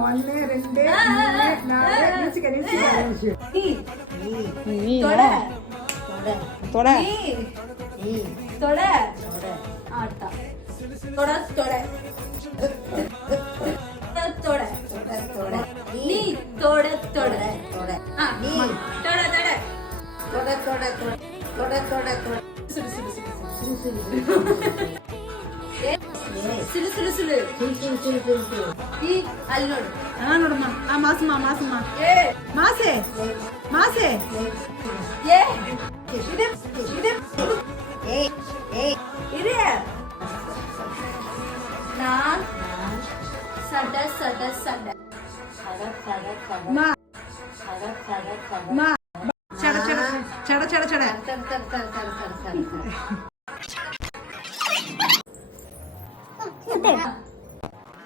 ஒன்னு ரெண்டு மூணு நாலு நிமிஷம் தொட தொட தொட ஆட்டா தொட தொட தொட தொட நீ தொட தொட தொட நீ தொட தொட தொட தொட தொட தொட தொட சுடு சுடு சுடு சுடு சுடு சுடு சுடு ಈ ಅಲ್ಲಿ ನೋಡು ನೋಡಮ್ಮ ಮಾಸಮ್ಮ ಮಾಸಮ್ಮ ಮಾಸೆ ಮಾಸೆ ಏ ಇದೆ ಇದೆ ಏ ಏ ಇದೆ ನಾನ್ ಸಡ ಸಡ ಸಡ ಸಡ ಸಡ ಸಡ ಮಾ ಸಡ ಸಡ ಸಡ ಮಾ ಚಡ ಚಡ ಚಡ ಚಡ ಚಡ ಸಡ ಸಡ ಸಡ ಸಡ ಸಡ